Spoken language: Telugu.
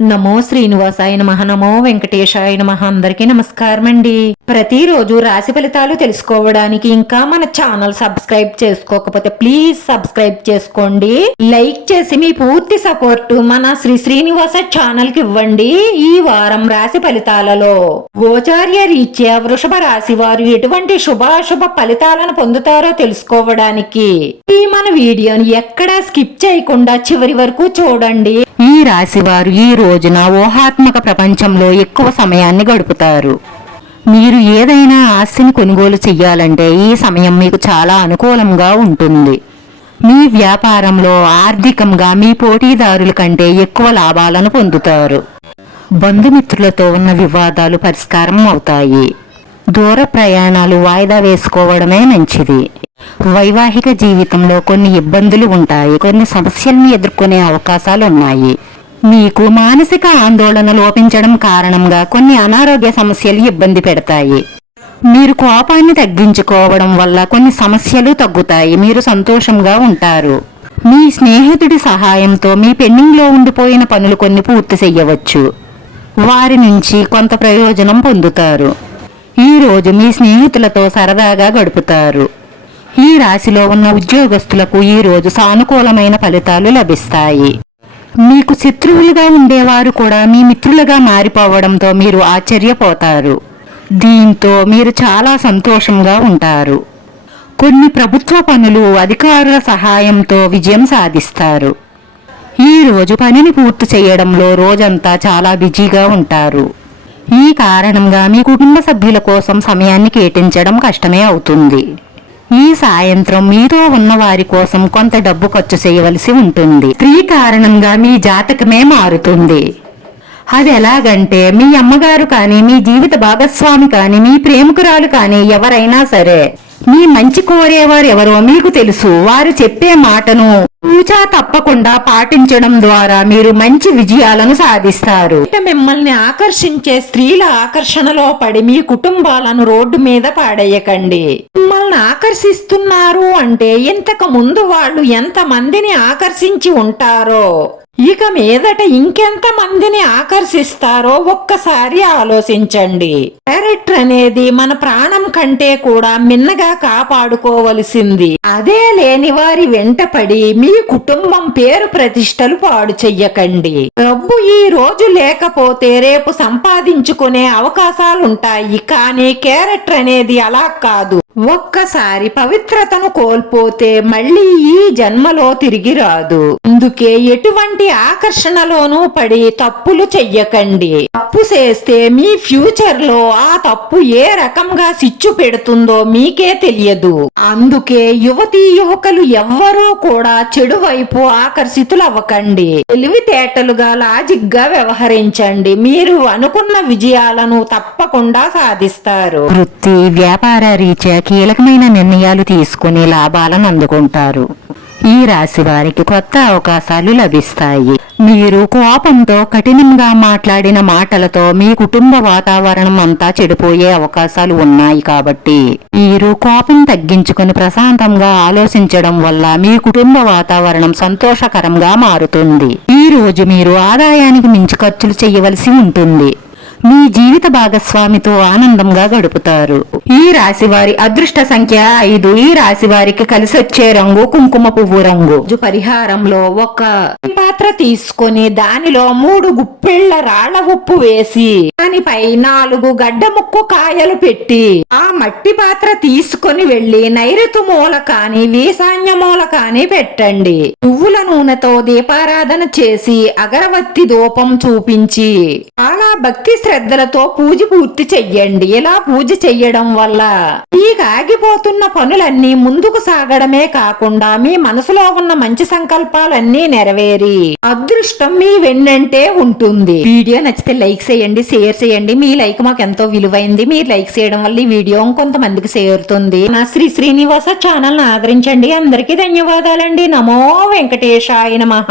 నమో శ్రీనివాసాయ నమః. నమో వెంకటేశాయ నమః. అందరికీ నమస్కారం అండి. ప్రతిరోజు రాశి ఫలితాలు తెలుసుకోవడానికి ఇంకా మన ఛానల్ సబ్స్క్రైబ్ చేసుకోకపోతే ప్లీజ్ సబ్స్క్రైబ్ చేసుకోండి. లైక్ చేసి మీ పూర్తి సపోర్ట్ మన శ్రీనివాస ఛానల్ కి ఇవ్వండి. ఈ వారం రాశి ఫలితాలలో గోచార్య రీత్యా వృషభ రాశి వారు ఎటువంటి శుభాశుభ ఫలితాలను పొందుతారో తెలుసుకోవడానికి ఈ మన వీడియోని ఎక్కడా స్కిప్ చేయకుండా చివరి వరకు చూడండి. ఈ రాశి వారు ఈ రోజున ఊహాత్మక ప్రపంచంలో ఎక్కువ సమయాన్ని గడుపుతారు. మీరు ఏదైనా ఆస్తిని కొనుగోలు చెయ్యాలంటే ఈ సమయం మీకు చాలా అనుకూలంగా ఉంటుంది. మీ వ్యాపారంలో ఆర్థికంగా మీ పోటీదారుల కంటే ఎక్కువ లాభాలను పొందుతారు. బంధుమిత్రులతో ఉన్న వివాదాలు పరిష్కారం అవుతాయి. దూర ప్రయాణాలు వాయిదా వేసుకోవడమే మంచిది. వైవాహిక జీవితంలో కొన్ని ఇబ్బందులు ఉంటాయి. కొన్ని సమస్యల్ని ఎదుర్కొనే అవకాశాలు ఉన్నాయి. మీకు మానసిక ఆందోళన లోపించడం కారణంగా కొన్ని అనారోగ్య సమస్యలు ఇబ్బంది పెడతాయి. మీరు కోపాన్ని తగ్గించుకోవడం వల్ల కొన్ని సమస్యలు తగ్గుతాయి. మీరు సంతోషంగా ఉంటారు. మీ స్నేహితుడి సహాయంతో మీ పెండింగ్లో ఉండిపోయిన పనులు కొన్ని పూర్తి చెయ్యవచ్చు. వారి నుంచి కొంత ప్రయోజనం పొందుతారు. ఈ రోజు మీ స్నేహితులతో సరదాగా గడుపుతారు. ఈ రాశిలో ఉన్న ఉద్యోగస్తులకు ఈ రోజు సానుకూలమైన ఫలితాలు లభిస్తాయి. మీకు శత్రువులుగా ఉండేవారు కూడా మీ మిత్రులుగా మారిపోవడంతో మీరు ఆశ్చర్యపోతారు. దీంతో మీరు చాలా సంతోషంగా ఉంటారు. కొన్ని ప్రభుత్వ పనులు అధికారుల సహాయంతో విజయం సాధిస్తారు. ఈ రోజు పనిని పూర్తి చేయడంలో రోజంతా చాలా బిజీగా ఉంటారు. ఈ కారణంగా మీ కుటుంబ సభ్యుల కోసం సమయాన్ని కేటాయించడం కష్టమే అవుతుంది. ఈ సాయంత్రం మీతో ఉన్న వారి కోసం కొంత డబ్బు ఖర్చు చేయవలసి ఉంటుంది. స్త్రీ కారణంగా మీ జాతకమే మారుతుంది. అది ఎలాగంటే మీ అమ్మగారు కానీ, మీ జీవిత భాగస్వామి కానీ, మీ ప్రేమికురాలు కానీ ఎవరైనా సరే మీ మంచి కోరేవారు ఎవరో మీకు తెలుసు. వారు చెప్పే మాటను తూచా తప్పకుండా పాటించడం ద్వారా మీరు మంచి విజయాలను సాధిస్తారు. మిమ్మల్ని ఆకర్షించే స్త్రీల ఆకర్షణలో పడి మీ కుటుంబాలను రోడ్డు మీద పాడేయకండి. మిమ్మల్ని ఆకర్షిస్తున్నారు అంటే ఇంతకు ముందు వాళ్ళు ఎంత మందిని ఆకర్షించి ఉంటారో ఇక మీదట ఇంకెంత మందిని ఆకర్షిస్తారో ఒక్కసారి ఆలోచించండి. క్యారెక్టర్ అనేది మన ప్రాణం కంటే కూడా మిన్నగా కాపాడుకోవలసింది. అదే లేని వారి వెంటపడి మీ కుటుంబం పేరు ప్రతిష్టలు పాడు చెయ్యకండి. డబ్బు ఈ రోజు లేకపోతే రేపు సంపాదించుకునే అవకాశాలుంటాయి. కానీ క్యారెక్టర్ అనేది అలా కాదు. ఒక్కసారి పవిత్రతను కోల్పోతే మళ్ళీ ఈ జన్మలో తిరిగి రాదు. అందుకే ఎటువంటి ఆకర్షణలోనూ పడి తప్పులు చెయ్యకండి. తప్పు చేస్తే మీ ఫ్యూచర్ లో ఆ తప్పు ఏ రకంగా సిచ్చు పెడుతుందో మీకే తెలియదు. అందుకే యువతీ యువకులు ఎవ్వరూ కూడా చెడు వైపు ఆకర్షితులవ్వకండి. తెలివితేటలుగా లాజిక్ గా వ్యవహరించండి. మీరు అనుకున్న విజయాలను తప్పకుండా సాధిస్తారు. వృత్తి వ్యాపార రీత్యా కీలకమైన నిర్ణయాలు తీసుకుని లాభాలను అందుకుంటారు. ఈ రాశి వారికి కొత్త అవకాశాలు లభిస్తాయి. మీరు కోపంతో కఠినంగా మాట్లాడిన మాటలతో మీ కుటుంబ వాతావరణం అంతా చెడిపోయే అవకాశాలు ఉన్నాయి. కాబట్టి మీరు కోపం తగ్గించుకుని ప్రశాంతంగా ఆలోచించడం వల్ల మీ కుటుంబ వాతావరణం సంతోషకరంగా మారుతుంది. ఈ రోజు మీరు ఆదాయానికి మించి ఖర్చులు చేయవలసి ఉంటుంది. మీ జీవిత భాగస్వామితో ఆనందంగా గడుపుతారు. ఈ రాశి వారి అదృష్ట సంఖ్య 5. ఈ రాశి వారికి కలిసి వచ్చే రంగు కుంకుమ పువ్వు రంగు. పరిహారంలో ఒక పాత్ర తీసుకొని దానిలో 3 గుప్పెళ్ల రాళ్ల ఉప్పు వేసి దానిపై 4 గడ్డ ముక్కు కాయలు పెట్టి ఆ మట్టి పాత్ర తీసుకొని వెళ్లి నైరుతి మూల కాని ఈశాన్య మూల కాని పెట్టండి. నువ్వుల నూనెతో దీపారాధన చేసి అగరవత్తి ధూపం చూపించి చాలా భక్తి శ్రద్ధలతో పూజ పూర్తి చెయ్యండి. ఇలా పూజ చెయ్యడం వల్ల ఈ ఆగిపోతున్న పనులన్నీ ముందుకు సాగడమే కాకుండా మీ మనసులో ఉన్న మంచి సంకల్పాలన్నీ నెరవేరి అదృష్టం మీ వెన్నంటే ఉంటుంది. వీడియో నచ్చితే లైక్ చేయండి, షేర్ చేయండి. మీ లైక్ మాకు ఎంతో విలువైంది. మీరు లైక్ చేయడం వల్ల ఈ వీడియో కొంతమందికి చేరుతుంది. నా శ్రీనివాస ఛానల్ ఆదరించండి. అందరికీ ధన్యవాదాలండి. నమో వెంకటేశాయ నమః.